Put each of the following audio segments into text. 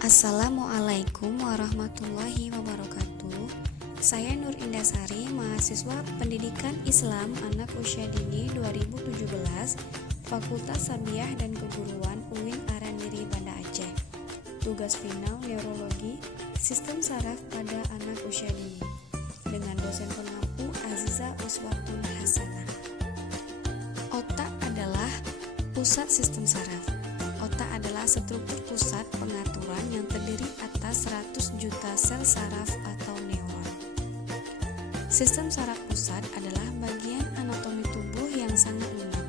Assalamualaikum warahmatullahi wabarakatuh. Saya Nur Indasari, mahasiswa Pendidikan Islam Anak Usia Dini 2017, Fakultas Sabiah dan Keguruan UIN Araniri Banda Aceh. Tugas final Neurologi Sistem Saraf pada Anak Usia Dini dengan dosen pengampu Aziza Uswatun Hasanah. Otak adalah pusat sistem saraf. Otak adalah struktur pusat pengaturan yang terdiri atas 100 juta sel saraf atau neuron. Sistem saraf pusat adalah bagian anatomi tubuh yang sangat lunak,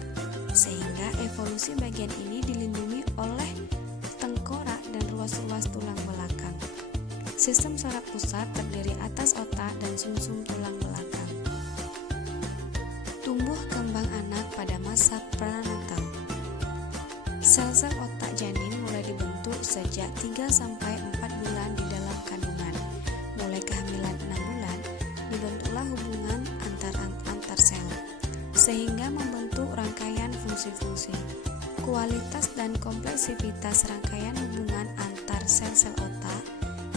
sehingga evolusi bagian ini dilindungi oleh tengkorak dan ruas-ruas tulang belakang. Sistem saraf pusat terdiri atas otak dan sumsum tulang belakang. Tumbuh kembang anak pada masa prenatal. Sel-sel otak janin mulai dibentuk sejak 3-4 bulan di dalam kandungan. Mulai kehamilan 6 bulan, dibentuklah hubungan antar sel, sehingga membentuk rangkaian fungsi-fungsi. Kualitas dan kompleksitas rangkaian hubungan antar sel-sel otak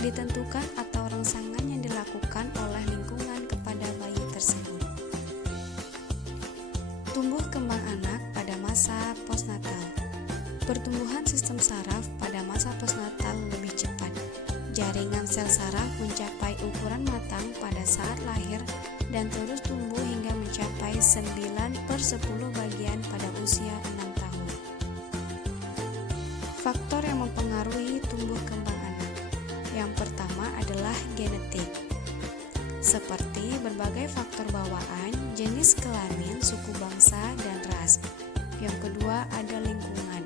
ditentukan atau rangsangan yang dilakukan oleh lingkungan kepada bayi tersebut. Tumbuh kembang anak pada masa postnatal. Pertumbuhan sistem saraf pada masa postnatal lebih cepat. Jaringan sel saraf mencapai ukuran matang pada saat lahir dan terus tumbuh hingga mencapai 9/10 bagian pada usia 6 tahun. Faktor yang mempengaruhi tumbuh kembang anak. Yang pertama adalah genetik, seperti berbagai faktor bawaan, jenis kelamin, suku bangsa, dan ras. Yang kedua ada lingkungan.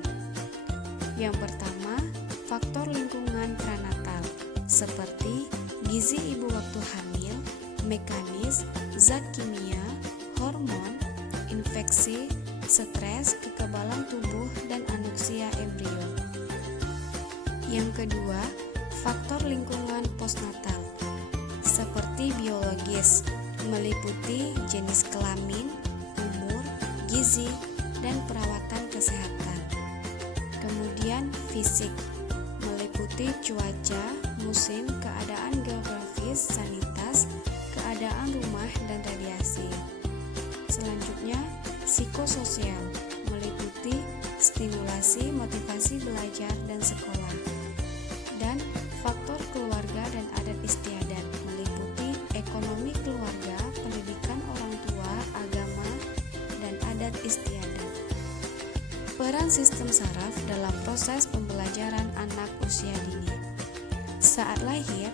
Yang pertama, faktor lingkungan prenatal, seperti gizi ibu waktu hamil, mekanis, zat kimia, hormon, infeksi, stres, kekebalan tubuh, dan anuksia embrio. Yang kedua, faktor lingkungan postnatal, seperti biologis, meliputi jenis kelamin, umur, gizi, dan perawatan kesehatan. Kemudian fisik, meliputi cuaca, musim, keadaan geografis, sanitas, keadaan rumah, dan radiasi. Selanjutnya, psikososial, meliputi stimulasi, motivasi belajar, dan sekolah. Dan faktor keluarga dan adat istiadat, meliputi ekonomi keluarga, pendidikan orang tua, agama, dan adat istiadat. Peran sistem saraf dalam proses pembelajaran anak usia dini. Saat lahir,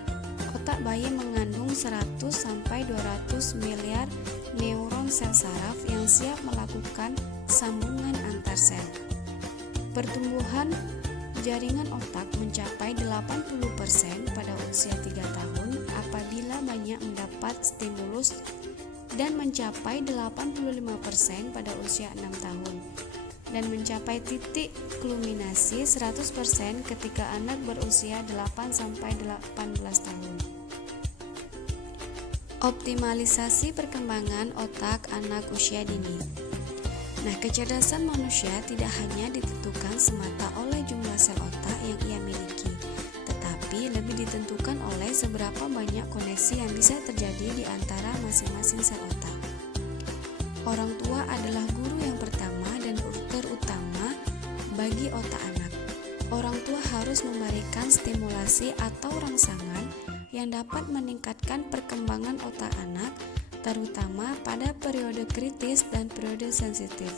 otak bayi mengandung 100-200 miliar neuron sel saraf yang siap melakukan sambungan antar sel. Pertumbuhan jaringan otak mencapai 80% pada usia 3 tahun apabila banyak mendapat stimulus dan mencapai 85% pada usia 6 tahun. Dan mencapai titik kulminasi 100% ketika anak berusia 8-18 tahun. Optimalisasi perkembangan otak anak usia dini. Nah, kecerdasan manusia tidak hanya ditentukan semata oleh jumlah sel otak yang ia miliki, tetapi lebih ditentukan oleh seberapa banyak koneksi yang bisa terjadi di antara masing-masing sel otak. Orang tua adalah guru yang pertama dan terutama bagi otak anak. Orang tua harus memberikan stimulasi atau rangsangan yang dapat meningkatkan perkembangan otak anak, terutama pada periode kritis dan periode sensitif,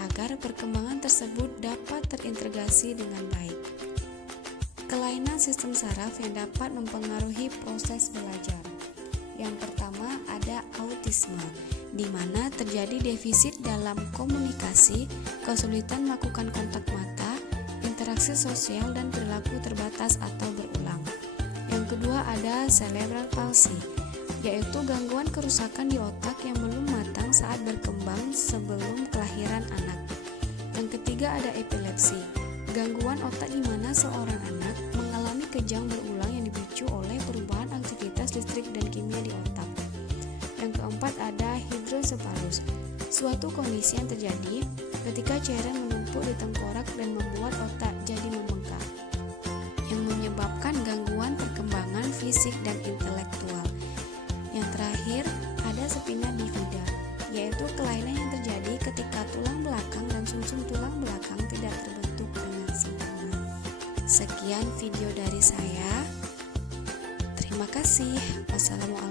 agar perkembangan tersebut dapat terintegrasi dengan baik. Kelainan sistem saraf yang dapat mempengaruhi proses belajar. Yang pertama ada autisme, di mana terjadi defisit dalam komunikasi, kesulitan melakukan kontak mata, interaksi sosial, dan perilaku terbatas atau berulang. Yang kedua ada cerebral palsy, yaitu gangguan kerusakan di otak yang belum matang saat berkembang sebelum kelahiran anak. Yang ketiga ada epilepsi, gangguan otak di mana seorang anak mengalami kejang berulang yang dipicu oleh perubahan aktivitas listrik dan kimia di otak. Yang keempat ada hidrosepalus, suatu kondisi yang terjadi ketika cairan menumpuk di tengkorak dan membuat otak jadi membengkak, yang menyebabkan fisik dan intelektual. Yang terakhir, ada spina bifida, yaitu kelainan yang terjadi ketika tulang belakang dan sumsum tulang belakang tidak terbentuk dengan sempurna. Sekian video dari saya. Terima kasih. Wassalamualaikum